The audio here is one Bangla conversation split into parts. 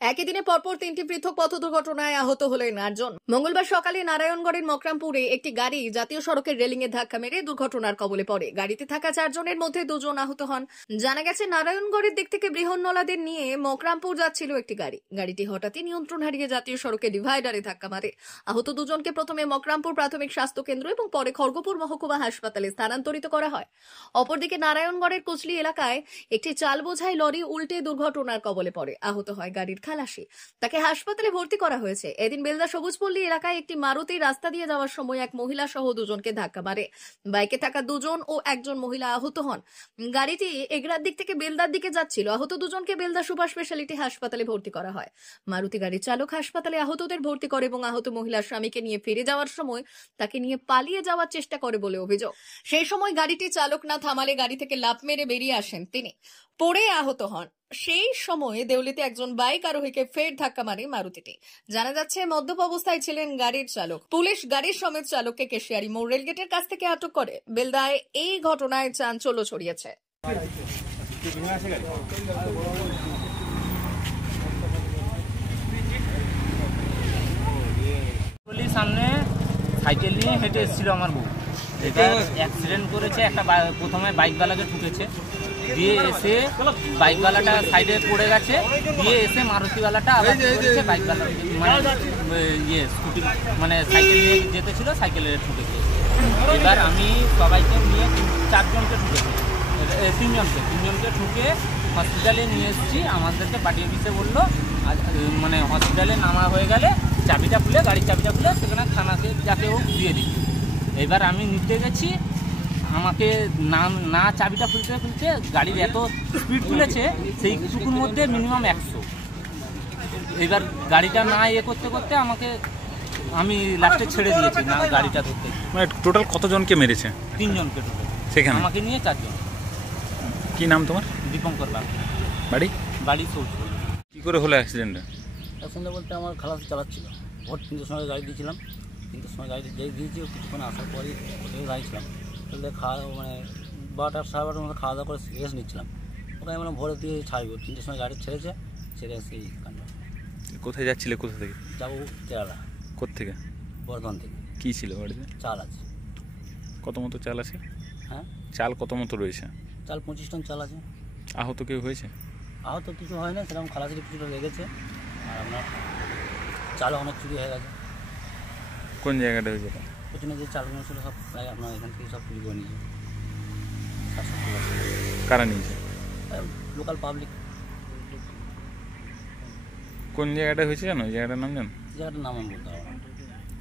একই দিনে পরপর তিনটি পৃথক পথ দুর্ঘটনায় আহত হলেন 8 জন। মঙ্গলবার সকালে নারায়ণগড়ের মকরামপুরে একটি গাড়ি জাতীয় সড়কের রেলিং এ ধাক্কা মেরে দুর্ঘটনার কবলে পড়ে। গাড়িতে থাকা 4 জনের মধ্যে 2 জন আহত হন। জানা গেছে, নারায়ণগড়ের দিক থেকে বৃহন্নলাদের নিয়ে মকরামপুর যাচ্ছিল একটি গাড়ি। গাড়িটি হঠাৎই নিয়ন্ত্রণ হারিয়ে জাতীয় সড়কে ডিভাইডারে ধাক্কা মারে। আহত 2 জনকে প্রথমে মকরামপুর প্রাথমিক স্বাস্থ্য কেন্দ্র এবং পরে খড়গপুর মহকুমা হাসপাতালে স্থানান্তরিত করা হয়। অপরদিকে নারায়ণগড়ের কোচলি এলাকায় একটি চাল বোঝাই লরি উল্টে দুর্ঘটনার কবলে পড়ে। আহত হয় গাড়ির খালাসি, তাকে হাসপাতালে ভর্তি করা হয়েছে। এদিন বেলদা সবুজপল্লী এলাকায় একটি মারুতি রাস্তা দিয়ে যাওয়ার সময় এক মহিলা সহ 2 জনকে ধাক্কা মারে। বাইকে থাকা 2 জন ও একজন মহিলা আহত হন। গাড়িটি এগরার দিক থেকে বেলদার দিকে যাচ্ছিল। আহত 2 জনকে বেলদা সুপার স্পেশালিটি হাসপাতালে ভর্তি করা হয়। মারুতি গাড়ির চালক হাসপাতালে আহতদের ভর্তি করে এবং আহত মহিলার স্বামীকে নিয়ে ফিরে যাওয়ার সময় তাকে নিয়ে পালিয়ে যাওয়ার চেষ্টা করে বলে অভিযোগ। সেই সময় গাড়িটি চালক না থামালে গাড়ি থেকে লাফ মেরে বেরিয়ে আসেন তিনি, পড়ে আহত হন। সেই সময় দেউলিতে একজন বাইক আরোহীকে ফের ধাক্কা মারে মারুতিটি। জানা যাচ্ছে, মদ্যপ অবস্থায় ছিলেন গাড়ির চালক। পুলিশ গাড়ির সমেত চালককে কেশিয়ারি মোড় রেলগেটের কাছ থেকে আটক করে। বেলদায় এই ঘটনায় চাঞ্চল্য ছড়িয়েছে। সামনে সাইকেল নিয়ে হেঁটে এসেছিল আমার বউ, এটা অ্যাক্সিডেন্ট করেছে। একটা প্রথমে বাইকওয়ালাকে ঠুকেছে, দিয়ে এসে বাইকওয়ালাটা সাইডে পড়ে গেছে, দিয়ে এসে মারুতিওয়ালাটা আবার করেছে বাইকওয়ালা মানে স্কুটি মানে সাইকেল নিয়ে যেতেছিল, সাইকেলে ঠুকেছে। এবার আমি সবাইকে নিয়ে 4 জনকে ঠুকেছি, 3 জনকে ঠুকে হসপিটালে নিয়ে এসেছি। আমাদেরকে পার্টি অফিসে বললো মানে হসপিটালে নামা হয়ে গেলে চাবিটা খুলে, গাড়ির চাবিটা খুলে সেখানে থানাকে যাকে হোক দিয়ে দিই। এবার আমি নিতে গেছি, আমাকে না চাবিটা খুলতে গাড়ির এত স্পিড খুলেছে, সেইটুকুর মধ্যে মিনিমাম 100। এবার গাড়িটা না করতে আমি লাস্টে ছেড়ে দিয়েছি না গাড়িটা ধরতে। মানে টোটাল কতজনকে মেরেছে? 3 জনকে টোটাল, সেখানে আমাকে নিয়ে 4 জন। কি নাম তোমার? দীপঙ্কর বাবু। বাড়ি সৌরপুর। কি করে হলো অ্যাক্সিডেন্টটা? অ্যাক্সিডেন্ট বলতে আমার খালাস চালাচ্ছিল, ভোট 3টের সময় গাড়ি দিয়েছিলাম। 3টের সময় গাড়ি দিয়েছি, কিছুক্ষণ আসার পরই হোটেলে দাঁড়িয়েছিলাম। হোটেলে মানে 12টা 12:30 মতো খাওয়া দাওয়া করে রেস্ট নিচ্ছিলাম। ওখানে মানে ভোরে দিয়ে ছাড়বো, 3টের সময় গাড়ি ছেড়েছে, ছেড়ে সেই কাণ্ড। কোথায় যাচ্ছিলে? কোথা থেকে যাবো? কেরালা। কোত্থেকে? বর্ধমান থেকে। কী ছিল গাড়িতে? চাল আছে। কত মতো চাল আছে? হ্যাঁ, চাল কত মতো রয়েছে? চাল 25 টন চাল আছে। আহত কেউ হয়েছে? আহত কিছু হয় না, সেরকম খালাসির কিছুটা লেগেছে। আর আপনার চাল অনেক চুরি হয়ে গেছে। কোন জায়গাটা হয়েছে? পেছনে যে চালগুলো ছিল সব প্রায় আপনার এখান থেকে সব চুরি করে নিয়েছে। কারা নিয়েছে? Local public. কোন জায়গাটা হয়েছে জানো? ওই জায়গাটার নাম জানো? জায়গাটার নাম আমি বলতে পারবো না।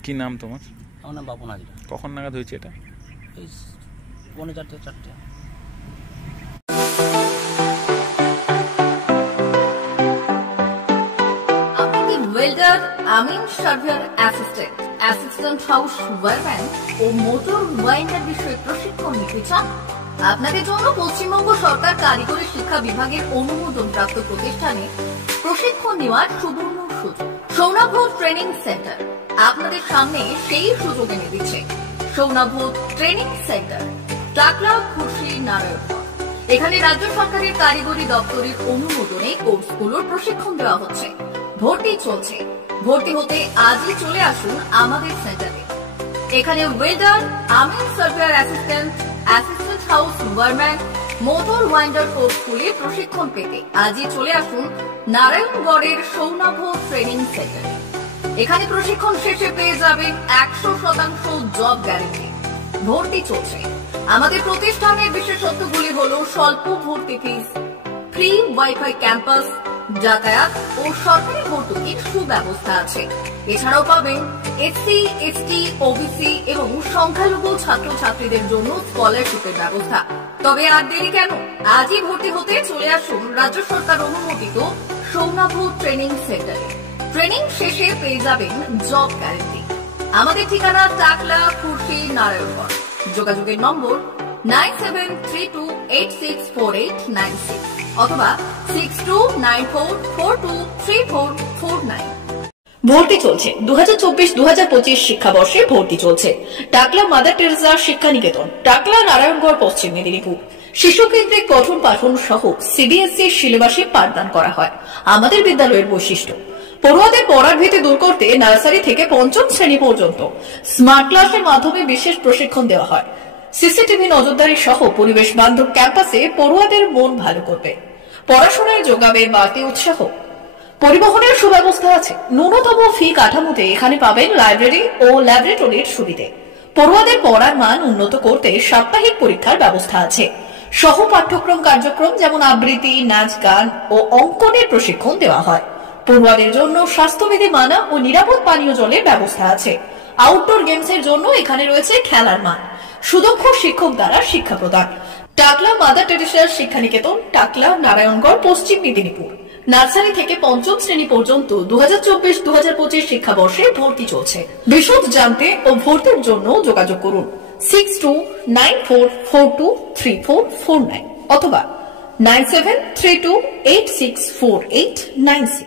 কী নাম তোমার? আমার নাম বাপন হাজরা। কখন নাগাদ হয়েছে এটা? এই 4:45-4টে। ওয়েল্ডার, আমিন সার্ভেয়ার অ্যাসিস্ট্যান্ট হাউস ওয়ারম্যান ও মোটর ওয়াইন্ডার বিষয়ে প্রশিক্ষণ নিতে চান? আপনাদের জন্য পশ্চিমবঙ্গ সরকার কারিগরি শিক্ষা বিভাগের অনুমোদন প্রাপ্ত প্রতিষ্ঠানে প্রশিক্ষণ নেওয়ার সুবর্ণ সুযোগ। সৌনাভ ট্রেনিং সেন্টার আপনাদের সামনে সেই সুযোগ এনে দিচ্ছে। সৌনাভ ট্রেনিং সেন্টার, টাকলা, খুশি, নারায়ণগড়। এখানে রাজ্য সরকারের কারিগরি দপ্তরের অনুমোদনে কোর্সগুলোর প্রশিক্ষণ দেওয়া হচ্ছে। ভর্তি চলছে। ভর্তি হতে আজই চলে আসুন আমাদের সেন্টারে। এখানে ওয়েল্ডার, আমিন surveyor assistant house wireman, motor winder কোর্সগুলির প্রশিক্ষণ পেতে আজই চলে আসুন নারায়ণগড়ের সৌনাভ ট্রেনিং সেন্টারে। এখানে প্রশিক্ষণ শেষে পেয়ে যাবেন 100% জব গ্যারেন্টি। ভর্তি চলছে। আমাদের প্রতিষ্ঠানের বিশেষত্বগুলি হলো স্বল্প ভর্তি ফিস, ফ্রি ওয়াইফাই ক্যাম্পাস, যাতায়াত ও সরকারি ভর্তুকির সুব্যবস্থা আছে। এছাড়াও পাবেন এসসি, এসটি, ওবিসি এবং সংখ্যালঘু ছাত্রছাত্রীদের জন্য স্কলারশিপের ব্যবস্থা। তবে আর দেরি কেন? আজই ভর্তি হতে চলে আসুন রাজ্য সরকার অনুমোদিত সৌনাভ ট্রেনিং সেন্টারে। ট্রেনিং শেষে পেয়ে যাবেন জব গ্যারেন্টি। আমাদের ঠিকানা টাকলা, খুশি, নারায়ণগড়। যোগাযোগের নম্বর 9732864896 অথবা 6294423449। ভর্তি চলছে। 2024-2025 শিক্ষাবর্ষে ভর্তি চলছে। টাকলা মাদার টেরেসা শিক্ষা নিকেতন, টাকলা, নারায়ণগড়, পশ্চিম মেদিনীপুর। শিশু কেন্দ্রিক পঠন পাঠন সহ সিবিএসই সিলেবাসে পাঠদান করা হয়। আমাদের বিদ্যালয়ের বৈশিষ্ট্য, পড়ুয়াদের পড়ার ভীতি দূর করতে নার্সারি থেকে পঞ্চম শ্রেণী পর্যন্ত স্মার্ট ক্লাসের মাধ্যমে বিশেষ প্রশিক্ষণ দেওয়া হয়। সিসিটিভি নজরদারি সহ পরিবেশ বান্ধব ক্যাম্পাসে পড়ুয়াদের মন ভালো করবে, পড়াশোনায় যোগাবে বাড়তি উৎসাহ। পরিবহনের সুব্যবস্থা আছে। ন্যূনতম ফি কাঠামোতে এখানে পাবেন লাইব্রেরি ও ল্যাবরেটরির সুবিধে। পড়ুয়াদের পড়ার মান উন্নত করতে সাপ্তাহিক পরীক্ষার ব্যবস্থা আছে। সহ পাঠ্যক্রম কার্যক্রম যেমন আবৃত্তি, নাচ, গান ও অঙ্কনের প্রশিক্ষণ দেওয়া হয়। পড়ুয়াদের জন্য স্বাস্থ্যবিধি মানা ও নিরাপদ পানীয় জলের ব্যবস্থা আছে। আউটডোর গেমসের জন্য এখানে রয়েছে খেলার মাঠ, সুদক্ষ শিক্ষক দ্বারা শিক্ষা প্রদান। টাকলা মাদার টেরেসা শিক্ষা নিকেতন, টাকলা, নারায়ণগড়, পশ্চিম মেদিনীপুর। নার্সারি থেকে পঞ্চম শ্রেণী পর্যন্ত 2024-2025 শিক্ষাবর্ষে ভর্তি চলছে। বিশদ জানতে ও ভর্তির জন্য যোগাযোগ করুন 6294423449 অথবা 9732864896।